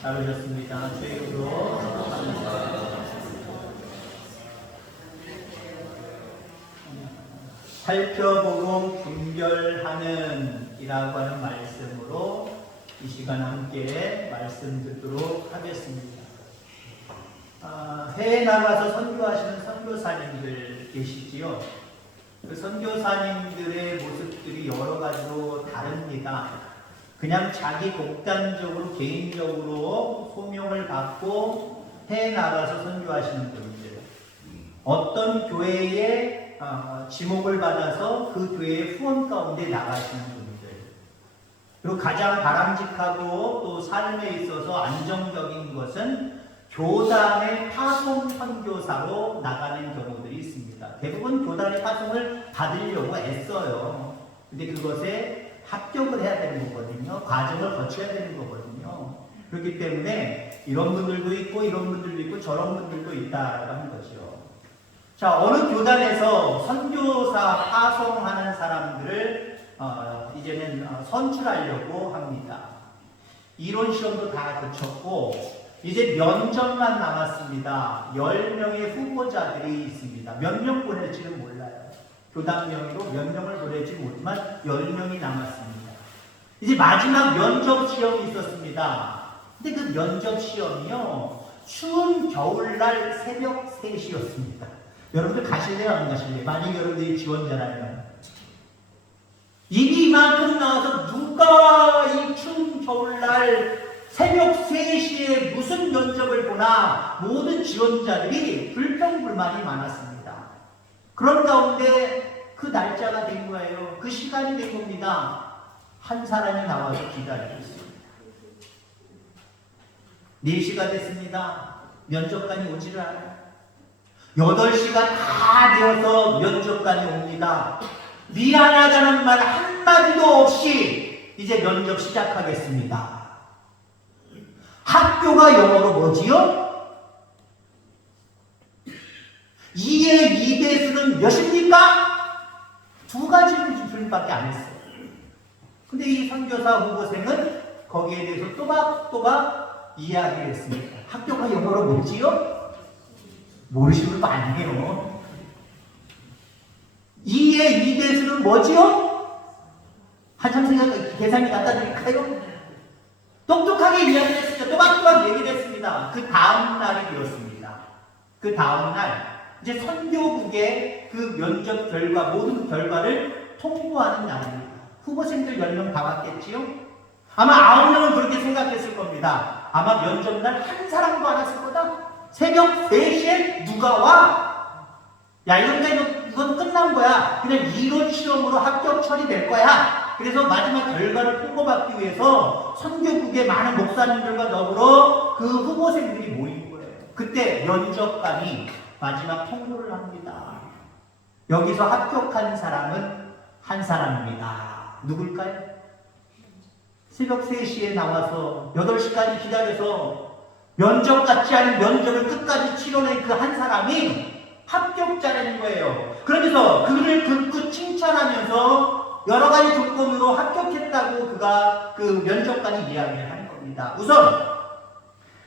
잘 오셨습니다. 주의로 살펴보고 분별하는 이라고 하는 말씀으로 이 시간 함께 말씀 듣도록 하겠습니다. 해외 나가서 선교하시는 선교사님들 계시지요? 그 선교사님들의 모습들이 여러 가지로 다릅니다. 그냥 자기 독단적으로 개인적으로 소명을 받고 해외 나가서 선교하시는 분들, 어떤 교회에 지목을 받아서 그 교회의 후원 가운데 나가시는 분들, 그리고 가장 바람직하고 또 삶에 있어서 안정적인 것은 교단의 파송 선교사로 나가는 경우들이 있습니다. 대부분 교단의 파송을 받으려고 애써요. 근데 그것에 합격을 해야 되는 거거든요. 과정을 거쳐야 되는 거거든요. 그렇기 때문에 이런 분들도 있고 이런 분들도 있고 저런 분들도 있다라는 거죠. 자, 어느 교단에서 선교사 파송하는 사람들을 이제는 선출하려고 합니다. 이론 시험도 다 거쳤고 이제 면접만 남았습니다. 10명의 후보자들이 있습니다. 몇 명 보낼지는 몰라요. 교단 명의로 몇 명을 보내지 못지만 10명이 남았습니다. 이제 마지막 면접 시험이 있었습니다. 근데 그 면접 시험이요, 추운 겨울날 새벽 3시였습니다. 여러분들 가실래요? 안 가실래요? 만약 여러분들이 지원자라면. 이미 이만큼 나와서 누가 이 추운 겨울날 새벽 3시에 무슨 면접을 보나 모든 지원자들이 불평불만이 많았습니다. 그런 가운데 그 날짜가 된 거예요. 그 시간이 된 겁니다. 한 사람이 나와서 기다리고 있습니다. 4시가 됐습니다. 면접관이 오지를 않아요. 8시가 다 되어서 면접관이 옵니다. 미안하다는 말 한마디도 없이 이제 면접 시작하겠습니다. 학교가 영어로 뭐지요? 2의 2배수는 몇입니까? 2가지 줄밖에 안 했어요. 근데 이 선교사 후보생은 거기에 대해서 또박또박 이야기를 했습니다. 학교가 영어로 뭐지요? 모르시는 거 아니에요. 2의 2배수는 뭐지요? 한참 생각, 계산이 갖다 드릴까요? 똑똑하게 이야기를 했습니다. 또박또박 얘기를 했습니다. 그 다음 날이 되었습니다. 그 다음 날 이제 선교국의 그 면접 결과, 모든 결과를 통보하는 날입니다. 후보생들 10명 다 왔겠지요? 아마 9명은 그렇게 생각했을 겁니다. 아마 면접날 한 사람도 안 왔을 거다? 새벽 3시에 누가 와? 야, 이건 끝난 거야. 그냥 이론 시험으로 합격 처리될 거야. 그래서 마지막 결과를 통보받기 위해서 선교국의 많은 목사님들과 더불어 그 후보생들이 모인 거예요. 그때 면접관이 마지막 통보를 합니다. 여기서 합격한 사람은 한 사람입니다. 누굴까요? 새벽 3시에 나와서 8시까지 기다려서 면접 같지 않은 면접을 끝까지 치러낸 그 한 사람이 합격자라는 거예요. 그러면서 그를 극구 칭찬하면서 여러 가지 조건으로 합격했다고 그 면접관이 이야기를 하는 겁니다. 우선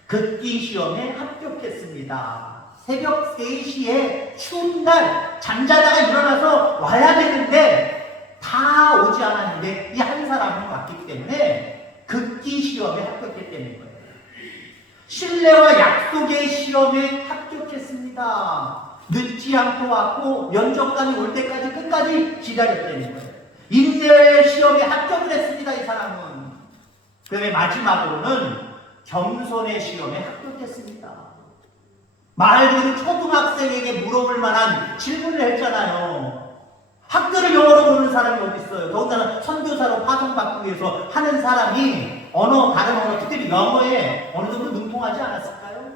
극기 시험에 합격했습니다. 새벽 3시에 추운 날 잠자다가 일어나서 와야 되는데 다 오지 않았는데 이 한 사람은 왔기 때문에 극기 시험에 합격했다는 거예요. 신뢰와 약속의 시험에 합격했습니다. 늦지 않고 왔고 면접관이 올 때까지 끝까지 기다렸다는 거예요. 인재 시험에 합격을 했습니다. 이 사람은. 그다음에 마지막으로는 겸손의 시험에 합격했습니다. 말 그대로 초등학생에게 물어볼 만한 질문을 했잖아요. 학교를 영어로 보는 사람이 어디 있어요? 더군다나 선교사로 파송받기 위해서 하는 사람이 다른 언어, 특히 영어에 어느 정도 능통하지 않았을까요?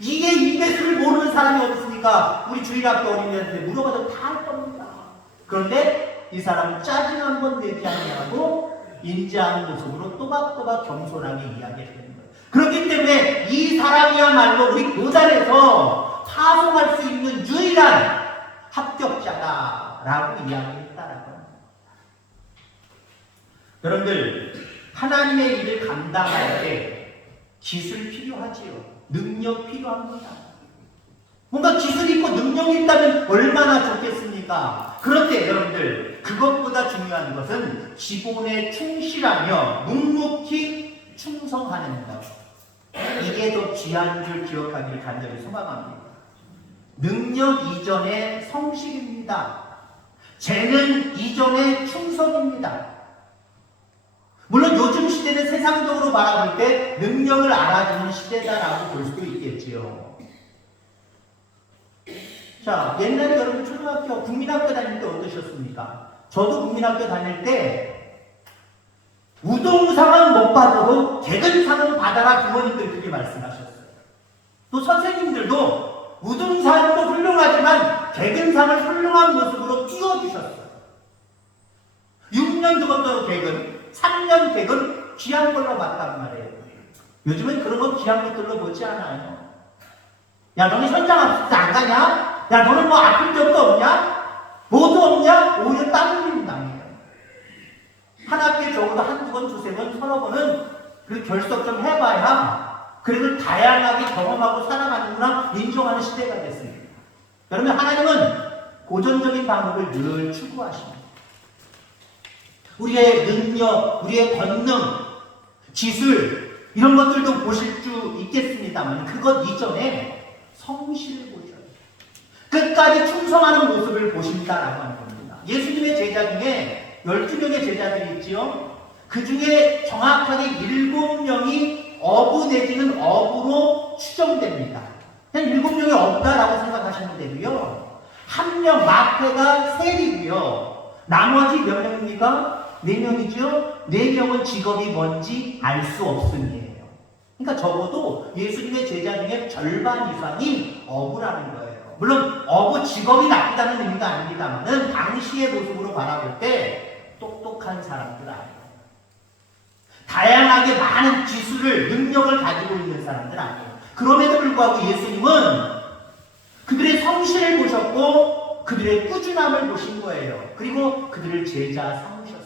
이게 2배수를 모르는 사람이 어디 있습니까? 우리 주일학교 어린이들한테 물어봐도 다 할 겁니다. 그런데 이 사람은 짜증 한 번 내지 않냐고 인자한 모습으로 또박또박 겸손하게 이야기했습니다. 그렇기 때문에 이 사람이야말로 우리 교단에서 파송할 수 있는 유일한 합격자다라고 이야기했다라고 합니다. 여러분들, 하나님의 일을 감당할 때 기술 필요하지요. 능력 필요합니다. 뭔가 기술이 있고 능력이 있다면 얼마나 좋겠습니까? 그런데 여러분들, 그것보다 중요한 것은 기본에 충실하며 묵묵히 충성하는 것. 이게 더 귀한 줄 기억하기를 간절히 소망합니다. 능력 이전의 성실입니다. 재능 이전의 충성입니다. 물론 요즘 시대는 세상적으로 바라볼 때 능력을 알아주는 시대다라고 볼 수도 있겠지요. 자, 옛날에 여러분 초등학교, 국민학교 다닐 때 어떠셨습니까? 저도 국민학교 다닐 때 우동상은 못 받아도 개근상은 받아라 부모님들이 그렇게 말씀하셨어요. 또 선생님들도 우등상도 훌륭하지만 개근상을 훌륭한 모습으로 띄워주셨어요. 6년 두고도 개근, 3년 개근 귀한 걸로 봤단 말이에요. 요즘은 그런 거 귀한 것들로 보지 않아요. 야, 너는 현장 앞에서 안 가냐? 야, 너는 뭐 아픈 적도 없냐? 뭐도 없냐? 오히려 땀 흘리는 당해요. 한 학기에 적어도 한두 번, 두세 번, 서너 번은 그 결석 좀 해봐야 그래도 다양하게 경험하고 살아가는구나 인정하는 시대가 됐습니다. 그러면 하나님은 고전적인 방법을 늘 추구하십니다. 우리의 능력, 우리의 권능, 기술 이런 것들도 보실 수 있겠습니다만 그것 이전에 성실을 보셔야 돼요. 끝까지 충성하는 모습을 보신다라고 하는 겁니다. 예수님의 제자 중에 12명의 제자들이 있지요. 그 중에 정확하게 7명이 어부 내지는 어부로 추정됩니다. 그냥 7명이 어부다라고 생각하시면 되고요. 한 명, 마태가 세리고요. 나머지 몇 명입니까? 4명이죠? 4명은 직업이 뭔지 알 수 없음이에요. 그러니까 적어도 예수님의 제자 중에 절반 이상이 어부라는 거예요. 물론 어부 직업이 나쁘다는 의미가 아닙니다만 당시의 모습으로 바라볼 때 똑똑한 사람들 아니에요. 다양하게 많은 기술을, 능력을 가지고 있는 사람들 아니에요. 그럼에도 불구하고 예수님은 그들의 성실을 보셨고 그들의 꾸준함을 보신 거예요. 그리고 그들을 제자 삼으셨습니다.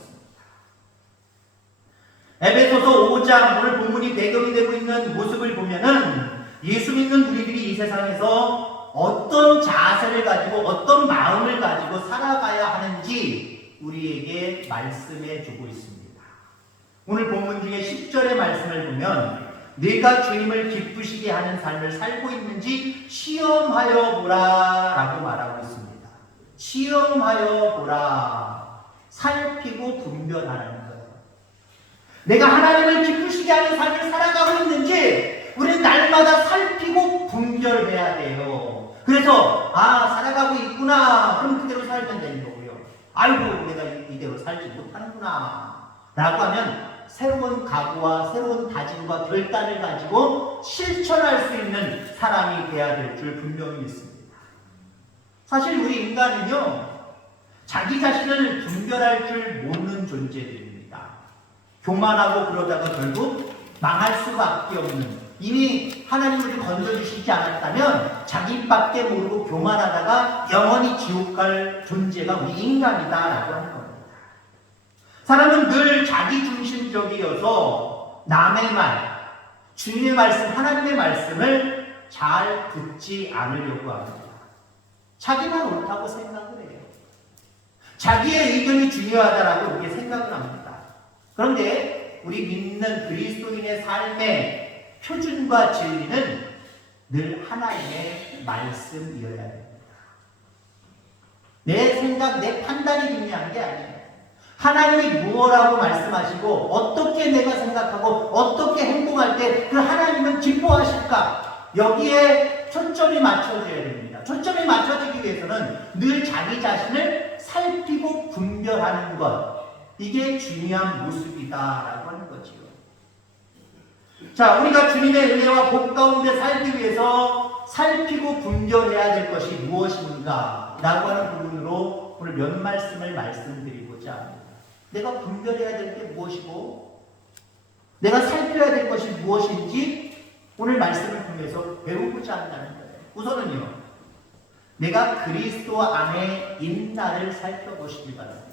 에베소서 5장 오늘 본문이 배경이 되고 있는 모습을 보면은 예수 믿는 우리들이 이 세상에서 어떤 자세를 가지고 어떤 마음을 가지고 살아가야 하는지 우리에게 말씀해 주고 있습니다. 오늘 본문 중에 10절의 말씀을 보면 내가 주님을 기쁘시게 하는 삶을 살고 있는지 시험하여 보라 라고 말하고 있습니다. 시험하여 보라, 살피고 분별하는 거예요. 내가 하나님을 기쁘시게 하는 삶을 살아가고 있는지 우리는 날마다 살피고 분별해야 돼요. 그래서 살아가고 있구나. 그럼 그대로 살면 되는 거고요. 아이고 내가 이대로 살지 못하는구나 라고 하면 새로운 각오와 새로운 다짐과 결단을 가지고 실천할 수 있는 사람이 돼야 될 줄 분명히 믿습니다. 사실 우리 인간은요, 자기 자신을 분별할 줄 모르는 존재들입니다. 교만하고 그러다가 결국 망할 수밖에 없는, 이미 하나님을 건져주시지 않았다면 자기밖에 모르고 교만하다가 영원히 지옥 갈 존재가 우리 인간이다라고 하는 겁니다. 사람은 늘 자기중심적이어서 남의 말, 주님의 말씀, 하나님의 말씀을 잘 듣지 않으려고 합니다. 자기만 옳다고 생각을 해요. 자기의 의견이 중요하다라고 그렇게 생각을 합니다. 그런데 우리 믿는 그리스도인의 삶의 표준과 진리는 늘 하나님의 말씀이어야 됩니다. 내 생각, 내 판단이 중요한 게 아니에요. 하나님이 무엇라고 말씀하시고 어떻게 내가 생각하고 어떻게 행동할 때 그 하나님은 기뻐하실까? 여기에 초점이 맞춰져야 됩니다. 초점이 맞춰지기 위해서는 늘 자기 자신을 살피고 분별하는 것, 이게 중요한 모습이다라고 하는 거지요. 자, 우리가 주님의 은혜와 복 가운데 살기 위해서 살피고 분별해야 될 것이 무엇인가 라고 하는 부분으로 오늘 몇 말씀을 말씀드리고자 합니다. 내가 분별해야 될 게 무엇이고 내가 살펴야 될 것이 무엇인지 오늘 말씀을 통해서 배우고자 한다는 거예요. 우선은요, 내가 그리스도 안에 있나를 살펴보시기 바랍니다.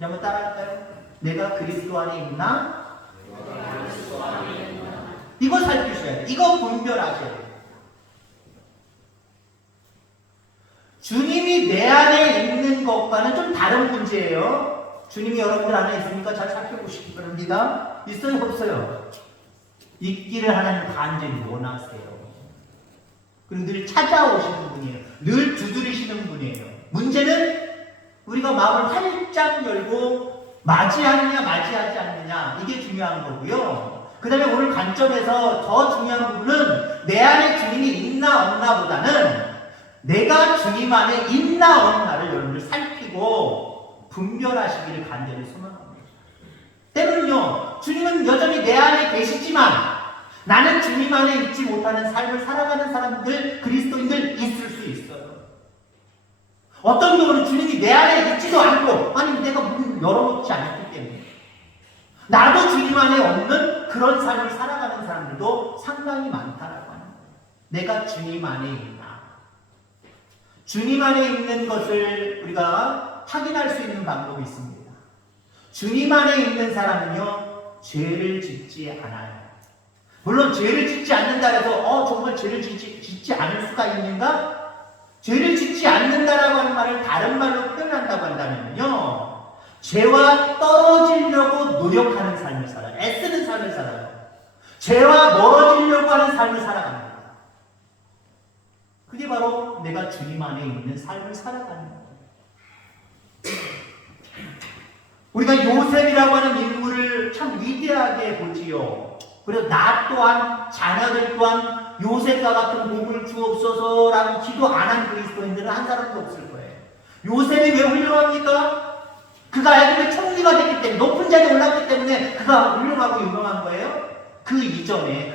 한번 따라할까요? 내가 그리스도 안에 있나? 이거 살피셔야 돼요. 이거 분별하셔야 돼요. 주님이 내 안에 있는 것과는 좀 다른 문제예요. 주님이 여러분들 안에 있으니까 잘 살펴보시기 바랍니다. 있어요, 없어요? 있기를 하나님 간절히 원하세요. 그리고 늘 찾아오시는 분이에요. 늘 두드리시는 분이에요. 문제는 우리가 마음을 활짝 열고 맞이하느냐 맞이하지 않느냐, 이게 중요한 거고요. 그 다음에 오늘 관점에서 더 중요한 부분은 내 안에 주님이 있나 없나 보다는 내가 주님 안에 있나 없나를 여러분들 살피고 분별하시기를 간절히 소망합니다. 때문에요, 주님은 여전히 내 안에 계시지만 나는 주님 안에 있지 못하는 삶을 살아가는 사람들, 그리스도인들 있을 수 있어요. 어떤 경우는 주님이 내 안에 있지도 않고, 아니 내가 문을 열어놓지 않았기 때문에 나도 주님 안에 없는 그런 삶을 살아가는 사람들도 상당히 많다라고 하는 거예요. 내가 주님 안에 있나? 주님 안에 있는 것을 우리가 확인할 수 있는 방법이 있습니다. 주님 안에 있는 사람은요, 죄를 짓지 않아요. 물론 죄를 짓지 않는다 해서 정말 죄를 짓지 않을 수가 있는가? 죄를 짓지 않는다라고 하는 말을 다른 말로 표현한다고 한다면요, 죄와 떨어지려고 노력하는 삶을 살아요. 애쓰는 삶을 살아요. 죄와 멀어지려고 하는 삶을 살아갑니다. 그게 바로 내가 주님 안에 있는 삶을 살아가는 거예요. 우리가 요셉이라고 하는 인물을 참 위대하게 보지요. 그래서 나 또한, 자녀들 또한 요셉과 같은 복을 주옵소서라고 기도 안 한 그리스도인들은 한 사람도 없을 거예요. 요셉이 왜 훌륭합니까? 그가 애굽의 총리가 됐기 때문에, 높은 자리에 올랐기 때문에 그가 훌륭하고 유명한 거예요. 그 이전에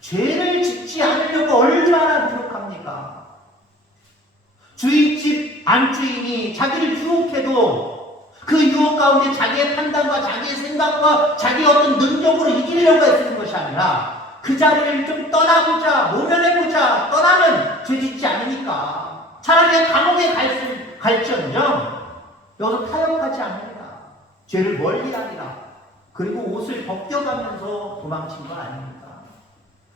죄를 짓지 않으려고 얼마나 노력합니까? 주인집 안주인이 자기를 유혹해도 그 유혹 가운데 자기의 판단과 자기의 생각과 자기의 어떤 능력으로 이기려고 애쓰는 것이 아니라 그 자리를 좀 떠나보자, 모면해보자, 떠나면 죄 짓지 않으니까 차라리 감옥에 갈지언정 여기서 타협하지 않으리라, 죄를 멀리하리라, 그리고 옷을 벗겨가면서 도망친 건 아닙니까?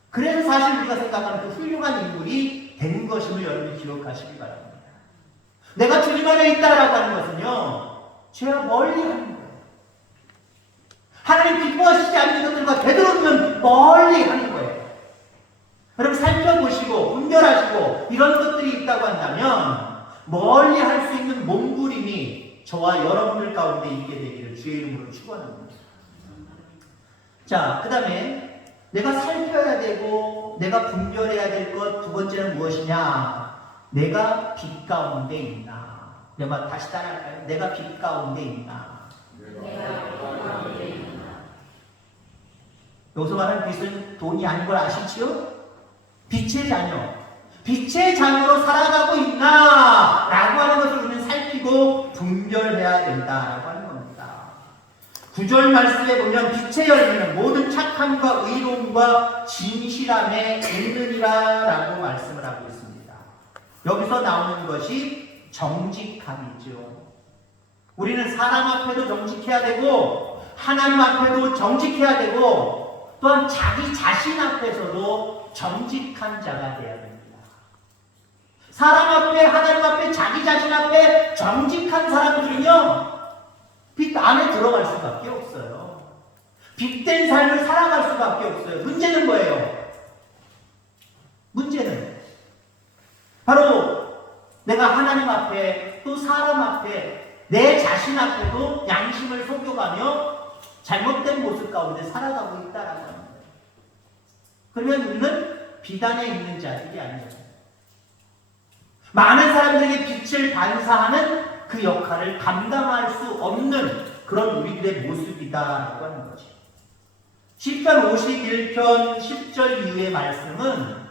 그래서 사실 우리가 생각하는 그 훌륭한 인물이 된 것임을 여러분이 기억하시기 바랍니다. 내가 주님 안에 있다라고 하는 것은요, 죄와 멀리 하는 거예요. 하나님 기뻐하시지 않는 것들과 되도록이면 멀리 하는 거예요. 여러분 살펴보시고 분별하시고 이런 것들이 있다고 한다면 멀리 할 수 있는 몸부림이 저와 여러분들 가운데 있게 되기를 주의 이름으로 축원합니다. 자, 그 다음에 내가 살펴야 되고 내가 분별해야 될 것 두 번째는 무엇이냐? 내가 빛 가운데 있나? 내가 다시 따라할까요? 내가 빛 가운데 있나? 여기서 말하는 빛은 돈이 아닌 걸 아시지요? 빛의 자녀. 빛의 자녀로 살아가고 있나? 라고 하는 것을 우리는 살피고 분별해야 된다라고 하는 겁니다. 9절 말씀에 보면 빛의 열매는 모든 착함과 의로움과 진실함에 있느니라 라고 말씀을 하고 있습니다. 여기서 나오는 것이 정직함이죠. 우리는 사람 앞에도 정직해야 되고 하나님 앞에도 정직해야 되고 또한 자기 자신 앞에서도 정직한 자가 되어야 됩니다. 사람 앞에, 하나님 앞에, 자기 자신 앞에 정직한 사람들은요, 빛 안에 들어갈 수밖에 없어요. 빛된 삶을 살아갈 수밖에 없어요. 문제는 뭐예요? 문제는 바로 내가 하나님 앞에, 또 사람 앞에, 내 자신 앞에도 양심을 속여가며 잘못된 모습 가운데 살아가고 있다라고 하는 거예요. 그러면 우리는 비단에 있는 자들이 아니에요. 많은 사람들에게 빛을 반사하는 그 역할을 감당할 수 없는 그런 우리들의 모습이다라고 하는 거죠. 시편 51편 10절 이후의 말씀은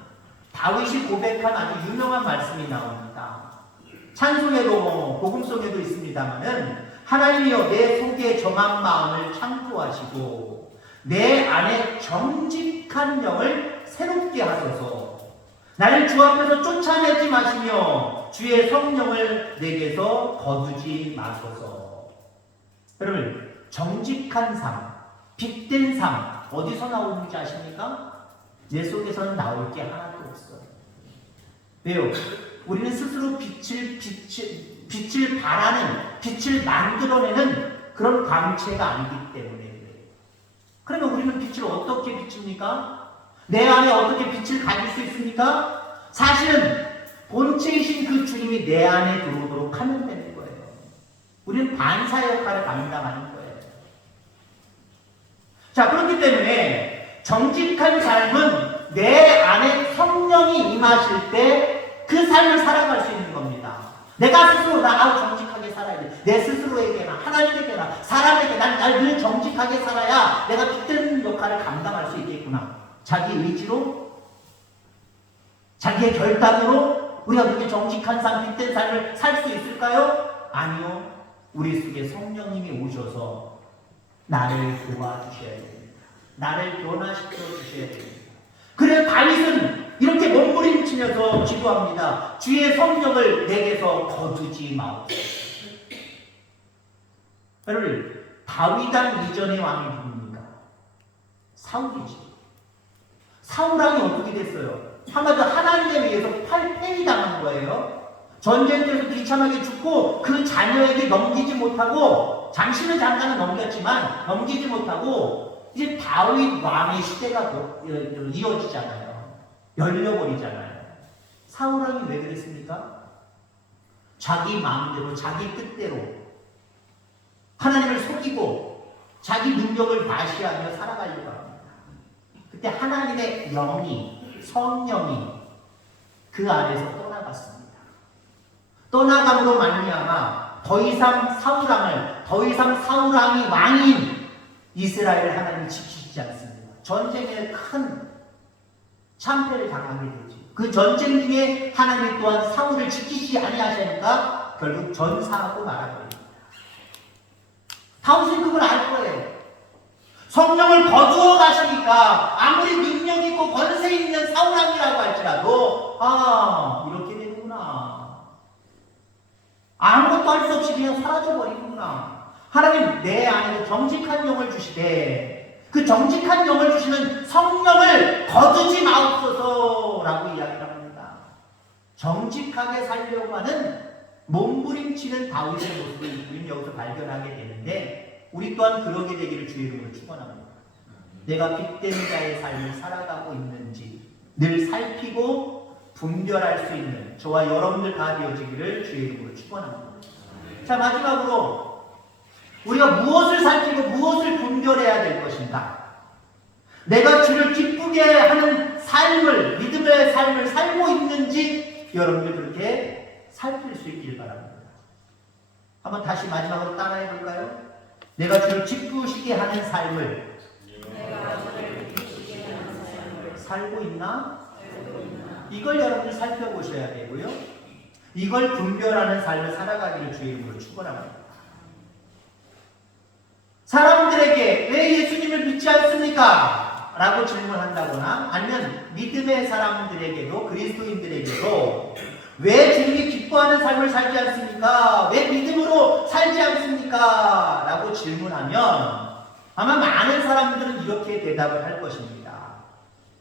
다윗이 고백한 아주 유명한 말씀이 나옵니다. 찬송에도 복음송에도 있습니다만은 하나님이여 내 속에 정한 마음을 창조하시고 내 안에 정직한 영을 새롭게 하소서. 나를 주 앞에서 쫓아내지 마시며 주의 성령을 내게서 거두지 마소서. 여러분 정직한 삶, 빛된 삶 어디서 나오는지 아십니까? 내 속에서는 나올 게 하나도 없어요. 왜요? 우리는 스스로 빛을 바라는, 빛을 만들어내는 그런 광채가 아니기 때문에 그래요. 그러면 우리는 빛을 어떻게 비춥니까? 내 안에 어떻게 빛을 가질 수 있습니까? 사실은 본체이신 그 주님이 내 안에 들어오도록 하면 되는 거예요. 우리는 반사 역할을 감당하는 거예요. 자, 그렇기 때문에 정직한 삶은 내 안에 성령이 임하실 때 그 삶을 살아갈 수 있는 겁니다. 내가 스스로 정직하게 살아야 돼. 내 스스로에게나 하나님에게나 사람에게 날 늘 정직하게 살아야 내가 빛되는 역할을 감당할 수 있겠구나. 자기 의지로, 자기의 결단으로 우리가 그렇게 정직한 삶, 빛된 삶을 살 수 있을까요? 아니요. 우리 속에 성령님이 오셔서 나를 도와주셔야 됩니다. 나를 변화시켜 주셔야 됩니다. 그래서 다윗은 이렇게 몸부림치면서 기도합니다. 주의 성령을 내게서 거두지 마옵소서. 여러분, 다윗왕 이전의 왕이 누굽니까? 사울이지. 사울왕이 어떻게 됐어요? 한마디로 하나님에 의해서 패해당한 거예요. 전쟁터에서 비참하게 죽고 그 자녀에게 넘기지 못하고, 잠시는 잠깐은 넘기지 못하고 이제 다윗 왕의 시대가 이어지잖아요. 열려버리잖아요. 사울왕이 왜 그랬습니까? 자기 마음대로, 자기 뜻대로 하나님을 속이고 자기 능력을 과시하며 살아가려고 합니다. 그때 하나님의 영이, 성령이 그 안에서 떠나갔습니다. 떠나감으로 말미암아 더 이상 사울왕이 왕인 이스라엘을 하나님 지키시지 않습니다. 전쟁에 큰 참패를 당하게 되죠. 그 전쟁 중에 하나님 또한 사울을 지키시지 아니하시니까 결국 전사하고 말아버립니다. 다윗은 그걸 알 거예요. 성령을 거두어 가시니까 아무리 능력 있고 권세 있는 사울왕이라고 할지라도 이렇게 되는구나. 아무것도 할 수 없이 그냥 사라져버리는구나. 하나님 내 안에 정직한 영을 주시되 그 정직한 영을 주시는 성령을 거두지 마옵소서라고 이야기를 합니다. 정직하게 살려고 하는 몸부림치는 다윗의 모습을 우리는 여기서 발견하게 되는데, 우리 또한 그러게 되기를 주의 이름으로 축원합니다. 내가 빛된 자의 삶을 살아가고 있는지 늘 살피고 분별할 수 있는 저와 여러분들 다 되어지기를 주의 이름으로 축원합니다. 자, 마지막으로 우리가 무엇을 살피고 무엇을 분별해야 될 것인가? 내가 주를 기쁘게 하는 삶을, 믿음의 삶을 살고 있는지 여러분들 그렇게 살필 수 있길 바랍니다. 한번 다시 마지막으로 따라해 볼까요? 내가 주를 기쁘시게 하는 삶을 살고 있나? 이걸 여러분들 살펴보셔야 되고요. 이걸 분별하는 삶을 살아가기를 주의 이름으로 축원합니다. 사람들에게 왜 예수님을 믿지 않습니까? 라고 질문한다거나, 아니면 믿음의 사람들에게도, 그리스도인들에게도 왜 주님이 기뻐하는 삶을 살지 않습니까? 왜 믿음으로 살지 않습니까? 라고 질문하면 아마 많은 사람들은 이렇게 대답을 할 것입니다.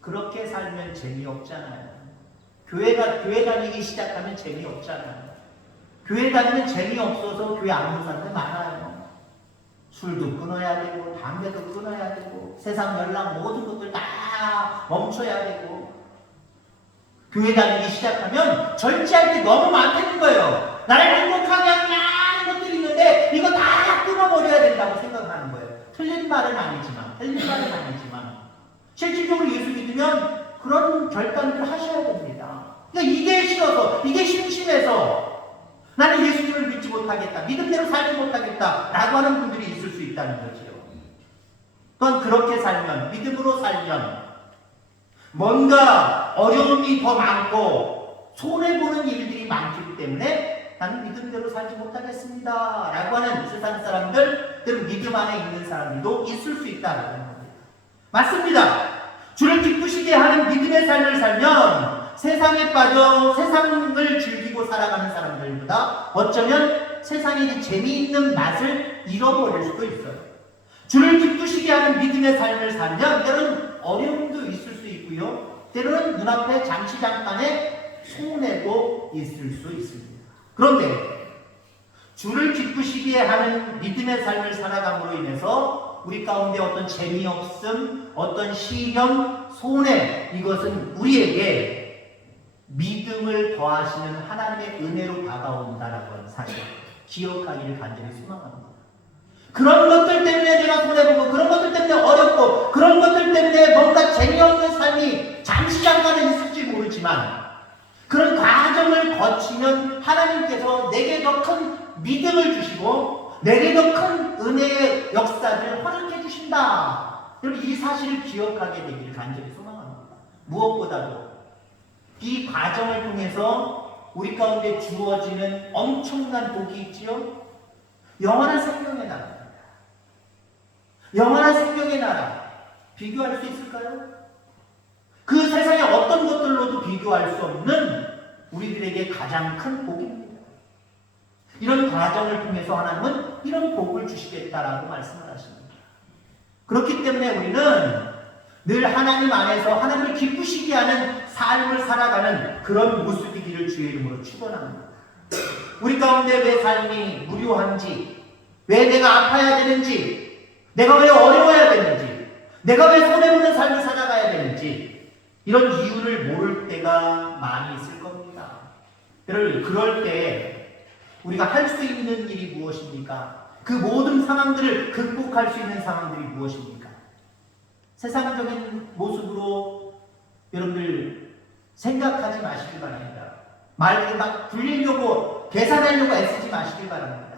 그렇게 살면 재미없잖아요. 교회 다니기 시작하면 재미없잖아요. 교회 다니면 재미없어서 교회 안 오는 사람들 많아요. 술도 끊어야 되고, 담배도 끊어야 되고, 세상 연락 모든 것들 다 멈춰야 되고, 교회 다니기 시작하면 절제할 게 너무 많다는 거예요. 나를 행복하게 하는 많은 것들이 있는데 이거 다 끊어버려야 된다고 생각하는 거예요. 틀린 말은 아니지만 실질적으로 예수 믿으면 그런 결단을 하셔야 됩니다. 그러니까 이게 싫어서, 이게 심심해서 나는 예수님을 믿지 못하겠다, 믿음대로 살지 못하겠다 라고 하는 분들이 있을 수 있다는 거지요. 또한 그렇게 살면, 믿음으로 살면 뭔가 어려움이 더 많고 손해보는 일들이 많기 때문에 나는 믿음대로 살지 못하겠습니다 라고 하는 세상 사람들, 또는 믿음 안에 있는 사람들도 있을 수 있다는 겁니다. 맞습니다. 주를 기쁘시게 하는 믿음의 삶을 살면 세상에 빠져 세상을 즐기고 살아가는 사람들보다 어쩌면 세상의 재미있는 맛을 잃어버릴 수도 있어요. 주를 기쁘시게 하는 믿음의 삶을 살면 때로는 어려움도 있을 수 있고요. 때로는 눈앞에 잠시 잠깐의 손해도 있을 수 있습니다. 그런데 주를 기쁘시게 하는 믿음의 삶을 살아감으로 인해서 우리 가운데 어떤 재미없음, 어떤 시련, 손해, 이것은 우리에게 믿음을 더하시는 하나님의 은혜로 다가온다라고 하는 사실 기억하기를 간절히 소망합니다. 그런 것들 때문에 내가 손해보고 그런 것들 때문에 어렵고 그런 것들 때문에 뭔가 재미없는 삶이 잠시 잠깐은 있을지 모르지만 그런 과정을 거치면 하나님께서 내게 더 큰 믿음을 주시고 내게 더 큰 은혜의 역사를 허락해 주신다. 여러분 이 사실을 기억하게 되기를 간절히 소망합니다. 무엇보다도 이 과정을 통해서 우리 가운데 주어지는 엄청난 복이 있지요. 영원한 생명의 나라입니다. 영원한 생명의 나라 비교할 수 있을까요? 그 세상의 어떤 것들로도 비교할 수 없는 우리들에게 가장 큰 복입니다. 이런 과정을 통해서 하나님은 이런 복을 주시겠다라고 말씀을 하십니다. 그렇기 때문에 우리는 늘 하나님 안에서 하나님을 기쁘시게 하는 삶을 살아가는 그런 모습이기를 주의 이름으로 축원합니다. 우리 가운데 왜 삶이 무료한지, 왜 내가 아파야 되는지, 내가 왜 어려워야 되는지, 내가 왜 손해보는 삶을 살아가야 되는지 이런 이유를 모를 때가 많이 있을 겁니다. 그럴 때 우리가 할 수 있는 일이 무엇입니까? 그 모든 상황들을 극복할 수 있는 상황들이 무엇입니까? 세상적인 모습으로 여러분들 생각하지 마시길 바랍니다. 말을 막 불리려고 계산하려고 애쓰지 마시길 바랍니다.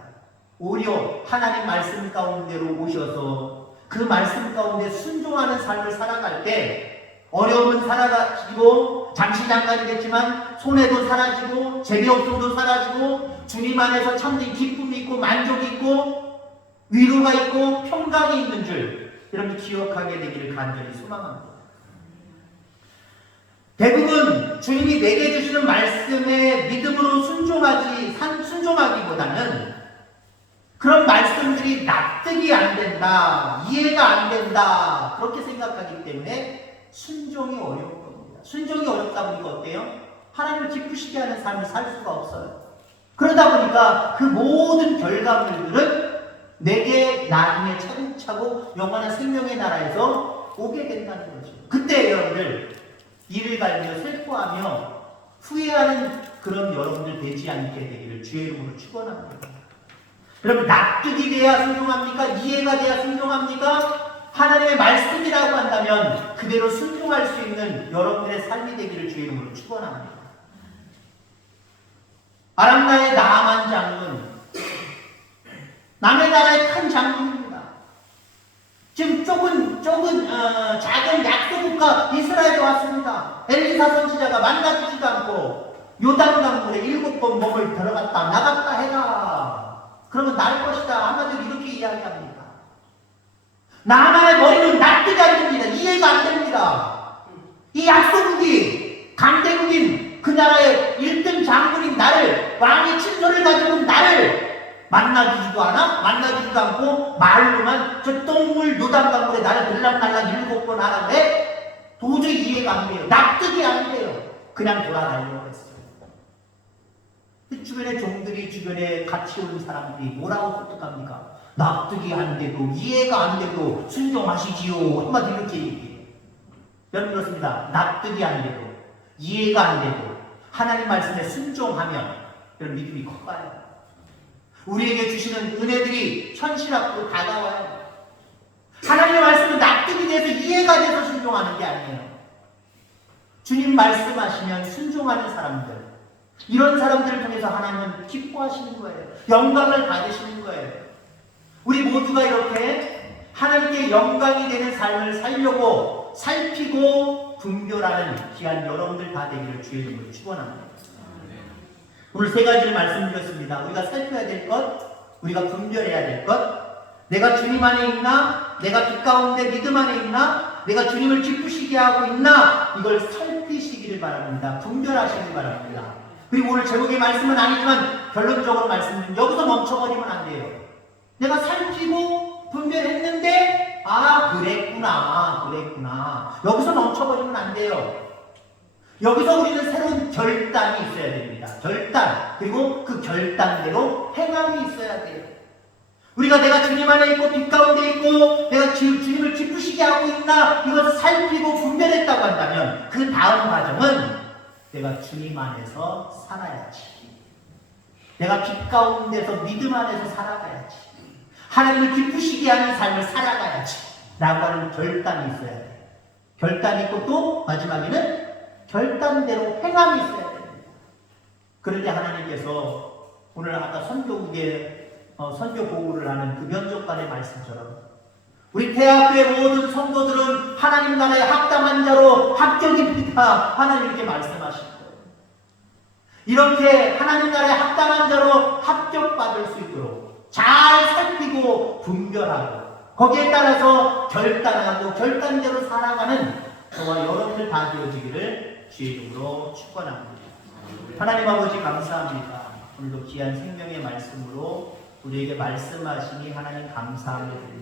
오히려 하나님 말씀 가운데로 오셔서 그 말씀 가운데 순종하는 삶을 살아갈 때 어려움은 사라지고 잠시 잠깐이겠지만 손해도 사라지고 재미없음도 사라지고 주님 안에서 참된 기쁨이 있고 만족이 있고 위로가 있고 평강이 있는 줄 여러분 기억하게 되기를 간절히 소망합니다. 대부분 주님이 내게 주시는 말씀에 믿음으로 순종하기보다는 그런 말씀들이 납득이 안 된다, 이해가 안 된다 그렇게 생각하기 때문에 순종이 어려운 겁니다. 순종이 어렵다 보니까 어때요? 하나님을 기쁘시게 하는 삶을 살 수가 없어요. 그러다 보니까 그 모든 결과물들은 내게 나중에 차곡차곡 영원한 생명의 나라에서 오게 된다는 거죠. 그때 여러분들 이를 갈며 슬퍼하며 후회하는 그런 여러분들 되지 않게 되기를 주의 이름으로 축원합니다. 여러분 납득이 돼야 순종합니까? 이해가 돼야 순종합니까? 하나님의 말씀이라고 한다면 그대로 순종할 수 있는 여러분들의 삶이 되기를 주의 이름으로 축원합니다. 아람 나라의 나아만 장군, 남의 나라의 큰 장군입니다. 지금 작은 약소국가 이스라엘에 왔습니다. 엘리사 선지자가 만나주지도 않고 요단강물에 7번 몸을 들어갔다 나갔다 해라. 그러면 날 것이다. 한마디로 이렇게 이야기합니다. 나만의 머리는 납득이 안 됩니다. 이해가 안 됩니다. 이 약소국이 강대국인 그 나라의 1등 장군인 나를, 왕의 친서를 가지고 온 나를 만나주지도 않아? 만나주지도 않고 말로만 저 똥물 요단강물에 나를 들락날락 7번 하라는데 도저히 이해가 안 돼요. 납득이 안 돼요. 그냥 돌아가려고 했어요. 그 주변의 종들이 주변에 같이 온 사람들이 뭐라고 설득합니까? 납득이 안 되고 이해가 안 되고 순종하시지요. 한마디 이렇게 얘기해요. 여러분 그렇습니다. 납득이 안 되고 이해가 안 되고 하나님 말씀에 순종하면 여러분 믿음이 커가요. 우리에게 주시는 은혜들이 현실 앞으로 다가와요. 하나님의 말씀은 납득이 돼서 이해가 돼서 순종하는 게 아니에요. 주님 말씀하시면 순종하는 사람들, 이런 사람들을 통해서 하나님은 기뻐하시는 거예요. 영광을 받으시는 거예요. 우리 모두가 이렇게 하나님께 영광이 되는 삶을 살려고 살피고 분별하는 귀한 여러분들 다 되기를 주의 이름으로 축원합니다. 오늘 3가지를 말씀드렸습니다. 우리가 살펴야 될 것, 우리가 분별해야 될 것, 내가 주님 안에 있나, 내가 빛 가운데 믿음 안에 있나, 내가 주님을 기쁘시게 하고 있나, 이걸 살피시기를 바랍니다. 분별하시길 바랍니다. 그리고 오늘 제목의 말씀은 아니지만 결론적으로 말씀드리면 여기서 멈춰버리면 안 돼요. 내가 살피고 분별했는데 아 그랬구나. 여기서 멈춰버리면 안 돼요. 여기서 우리는 새로운 결단이 있어야 됩니다. 결단. 그리고 그 결단대로 행함이 있어야 돼요. 우리가 내가 주님 안에 있고 빛 가운데 있고 내가 주님을 기쁘시게 하고 있나 이것을 살피고 분별했다고 한다면 그 다음 과정은 내가 주님 안에서 살아야지. 내가 빛 가운데서 믿음 안에서 살아가야지. 하나님을 기쁘시게 하는 삶을 살아가야지. 라고 하는 결단이 있어야 돼요. 결단이 있고 또 마지막에는 결단대로 행함이 있어야 됩니다. 그런데 하나님께서 오늘 아까 선교국에 선교 보호를 하는 그 면접관의 말씀처럼 우리 대학교의 모든 성도들은 하나님 나라의 합당한 자로 합격입니다. 하나님 이렇게 말씀하신 거예요. 이렇게 하나님 나라의 합당한 자로 합격받을 수 있도록 잘 살피고 분별하고 거기에 따라서 결단하고 결단대로 살아가는 저와 여러분들 다 되어지기를 주의 이름으로 축원합니다. 하나님 아버지 감사합니다. 오늘도 귀한 생명의 말씀으로 우리에게 말씀하시니 하나님 감사합니다.